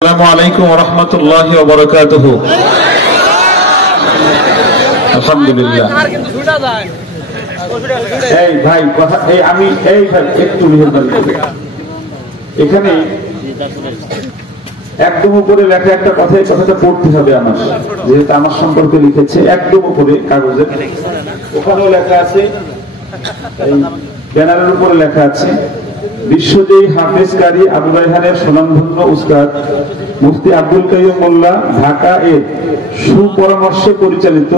আসসালামু আলাইকুম ওয়া রাহমাতুল্লাহি ওয়া বারাকাতুহু। আলহামদুলিল্লাহ। এই ভাই কথা আমি ভাই একটু মেহেরবানি করে এখানে একদম উপরে লেখা একটা কথাটা পড়তে হবে আমার, যেহেতু আমার সম্পর্কে লিখেছে একদম উপরে কাগজে, ওখানেও লেখা আছে, এই ব্যানারের উপরে লেখা আছে বিশ্বজয়ী হাফেজ কারি আবু রায়হানের সুনামধন্য উস্তাদ মুফতি আব্দুল কাইয়ুম মোল্লা ঢাকা এর সুপরামর্শে পরিচালিত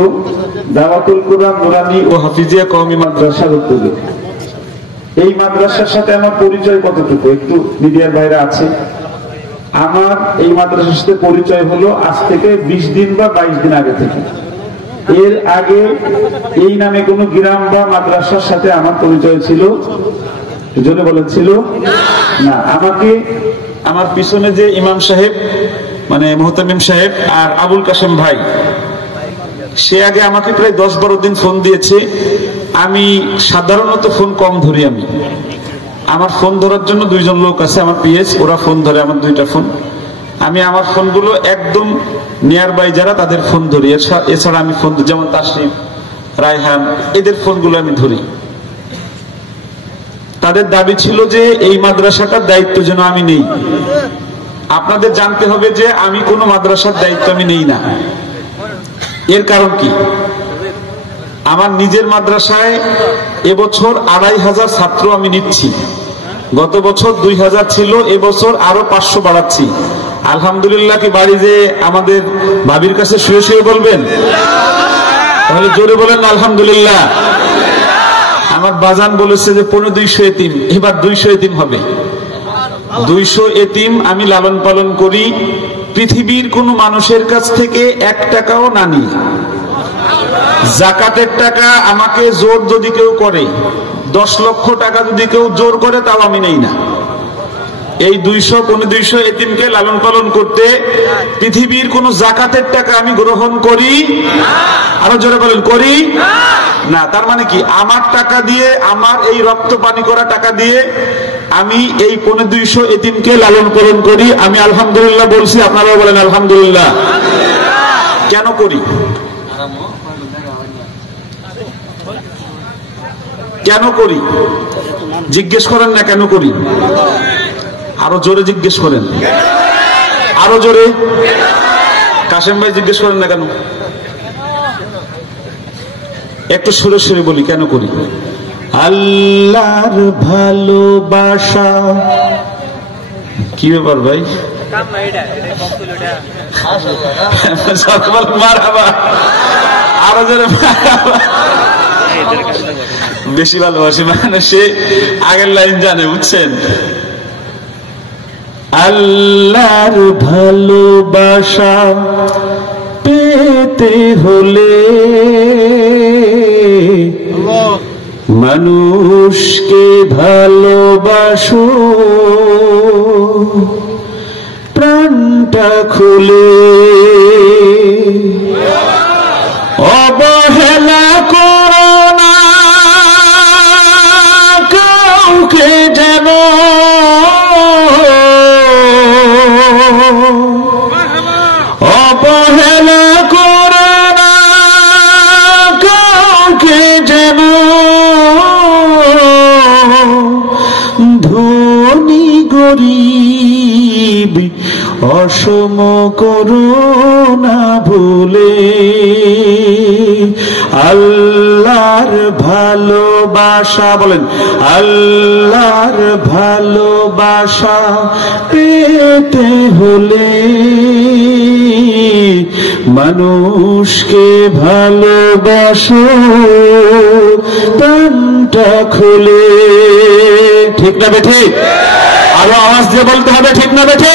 দাওয়াতুল কুরআন নুরানি ও হাফিজিয়া কওমি মাদ্রাসার উদ্যোগে। এই মাদ্রাসার সাথে আমার পরিচয় কতটুকু একটু মিডিয়ার বাইরে আছে। আমার এই মাদ্রাসার সাথে পরিচয় হলো আজ থেকে 20 দিন বা 22 দিন আগে থেকে। এর আগে এই নামে কোনো গ্রাম বা মাদ্রাসার সাথে আমার পরিচয় ছিল জোরে বলেছিল না। আমাকে আমার পিছনে যে ইমাম সাহেব মানে মুহতামিম সাহেব আর আবুল কাশেম ভাই, সে আগে আমাকে প্রায় 10-12 দিন ফোন দিয়েছে। আমি সাধারণত ফোন কম ধরি, আমার ফোন ধরার জন্য 2 জন লোক আছে আমার পিএস, ওরা ফোন ধরে আমার 2টা ফোন। আমি আমার ফোনগুলো একদম নিয়ার বাই যারা তাদের ফোন ধরি, এছাড়া আমি ফোন যেমন তাসরিফ, রায়হান, এদের ফোনগুলো আমি ধরি। তাদের দাবি ছিল যে এই মাদ্রাসাটার দায়িত্ব যেন আমি নেই। আপনাদের জানতে হবে যে আমি কোনো মাদ্রাসার দায়িত্ব আমি নেই না। এর কারণ কি? আমার নিজের মাদ্রাসায় এবছর 2500 ছাত্র আমি নিচ্ছি। গত বছর 2000 ছিল, এবছর আরো 500 বাড়াচ্ছি। আলহামদুলিল্লাহ কি বাড়ি যে আমাদের ভাবির কাছে শুয়ে শুয়ে বলবেন? তাহলে জোরে বলেন আলহামদুলিল্লাহ। আমার বাজান বলেছে যে 1500 এতিম, এবার 200 এতিম হবে। 200 এতিম আমি লালন পালন করি, পৃথিবীর কোন মানুষের কাছ থেকে 1 টাকাও না নিয়ে। যাকাতের টাকা আমাকে জোর যদি কেউ করে, 10 লক্ষ টাকা যদি কেউ জোর করে, তাও আমি নেই না। এই 200 এতিমকে লালন পালন করতে পৃথিবীর কোন যাকাতের টাকা আমি গ্রহণ করি? আরো জোরে বলেন, করি না। তার মানে কি? আমার টাকা দিয়ে, আমার এই রক্ত পানি করা টাকা দিয়ে আমি এই 250 এতিমকে লালন পালন করি। আমি আলহামদুলিল্লাহ বলছি, আপনারাও বলেন আলহামদুলিল্লাহ। কেন করি? কেন করি জিজ্ঞেস করেন না, কেন করি? আরো জোরে জিজ্ঞেস করেন, আরো জোরে। কাশেম ভাই জিজ্ঞেস করেন না কেন? একটু সুরে সুরে বলি কেন করি। আল্লাহর ভালোবাসা। কি ব্যাপার ভাই? আরো জোরে। বেশি ভালোবাসি মানুষে আগের লাইন জানে, বুঝছেন? আল্লাহর ভালোবাসা পেতে হলে মানুষকে ভালোবাসো, প্রাণটা খুলে অবহেলা করো না কাউকে, যেন অবহেলা করো না কাউকে, যেন ধনী গরিব অসম করো না ভুলে। আল্লাহর ভালোবাসা, বলেন আল্লাহর ভালোবাসা পেতে হলে মানুষকে ভালোবাসো, প্রাণটা খুলে। ঠিক না বেঠে? আরো আওয়াজ দিয়ে বলতে হবে, ঠিক না বেঠে?